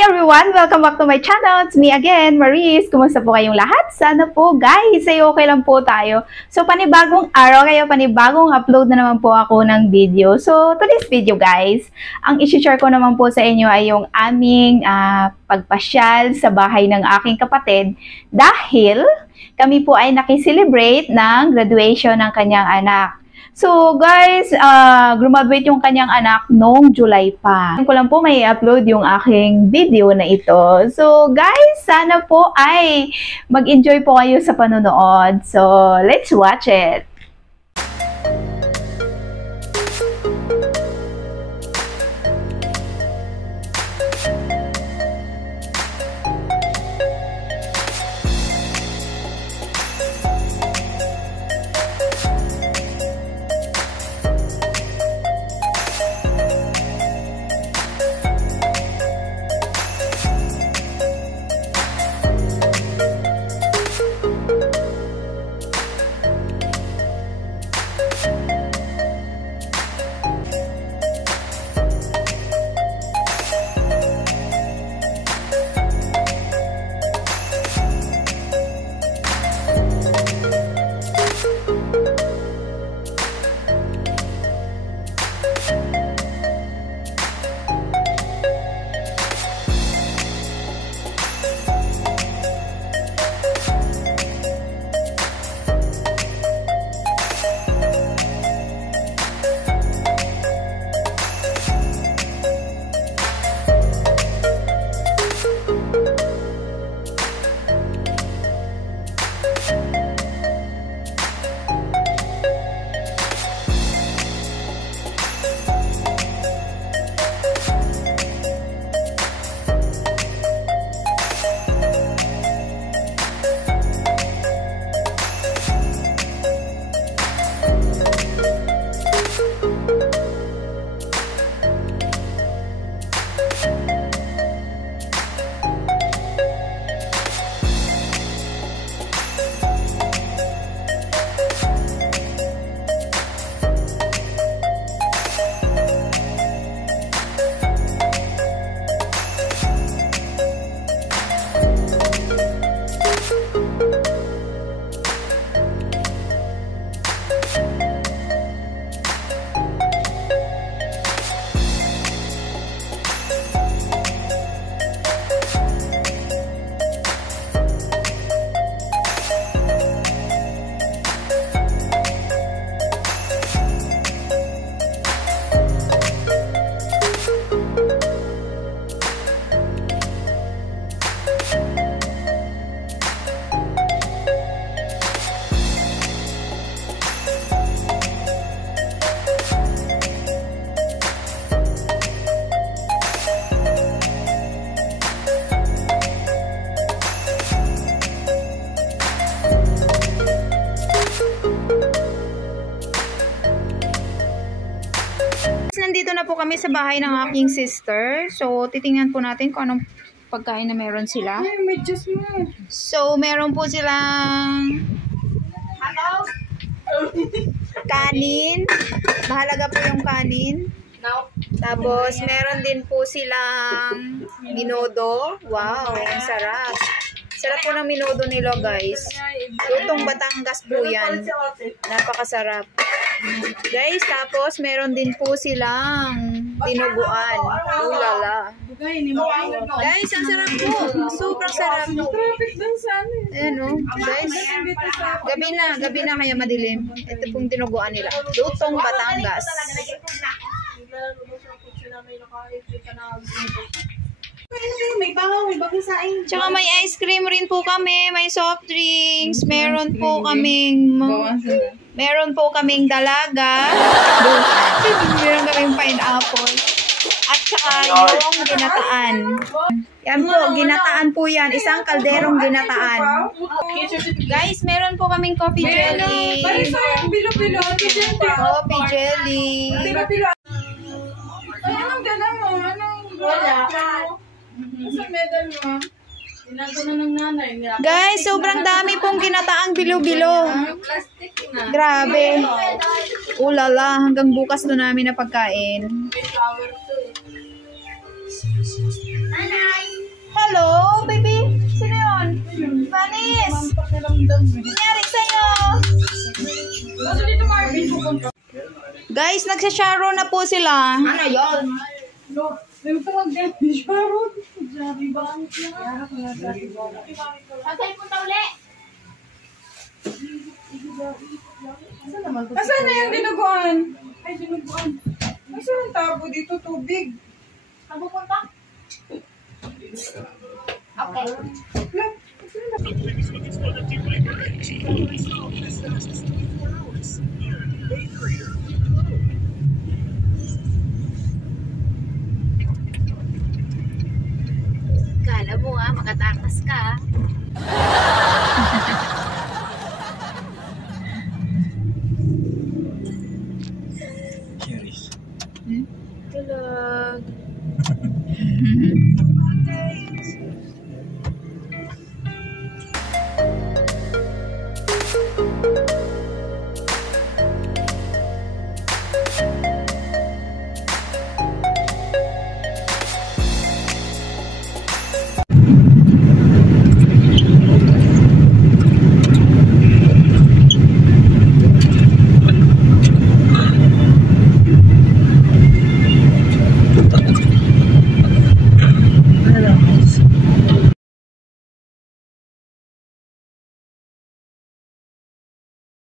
Hi everyone! Welcome back to my channel. It's me again, Maris. Kumusta po kayong lahat? Sana po guys, ay okay lang po tayo. So panibagong araw kayo, panibagong upload na naman po ako ng video. So today's video guys, ang isi-share ko naman po sa inyo ay yung aming pagpasyal sa bahay ng aking kapatid dahil kami po ay nakiselebrate ng graduation ng kanyang anak. So guys, graduate yung kanyang anak noong July pa. Ko lang po may upload yung aking video na ito. So guys, sana po ay mag-enjoy po kayo sa panonood. So let's watch it. Nandito na po kami sa bahay ng aking sister. So, titingnan po natin kung anong pagkain na meron sila. So, meron po silang kanin. Mahalaga po yung kanin. Tapos, meron din po silang minodo. Wow, ang sarap. Sarap po ng minodo nila, guys. Lutong Batangas po yan. Napakasarap. Guys, tapos meron din po silang dinuguan. Ulala. Guys, ang sarap po. Sobrang sarap. Ayan o. Guys, gabi na kaya madilim. Ito pong dinuguan nila. Lutong Batangas. May bangaw, may bagong saing. Tsaka may ice cream rin po kami, may soft drinks, meron po kaming dalaga, meron kaming pineapple, at saka yung ginataan. Yan po, ginataan po yan, isang kalderong ginataan. Guys, meron po kaming coffee jelly. Coffee jelly. Anong gana mo? Wala. Sa medal mo? Tinago na ng nanay niya. Guys, sobrang dami pong ginataang bilo-bilo. Grabe. Ulala, hanggang bukas na namin na pagkain. May flower to eh. Nanay! Panis! Pakiramdam eh. Nangyari sa'yo? Baso dito Marvin pupunta. Guys, nagsasharo na po sila. Ano yun? No, may tumag-get ni Sharon. Jari bangit na. Saan punta uli? Asan na yung dinuguan? Ay, dinuguan. Asan ang tabo dito? Tubig. Saan pupunta? Okay. Kala mo makatakas ka. Curious. Tulog.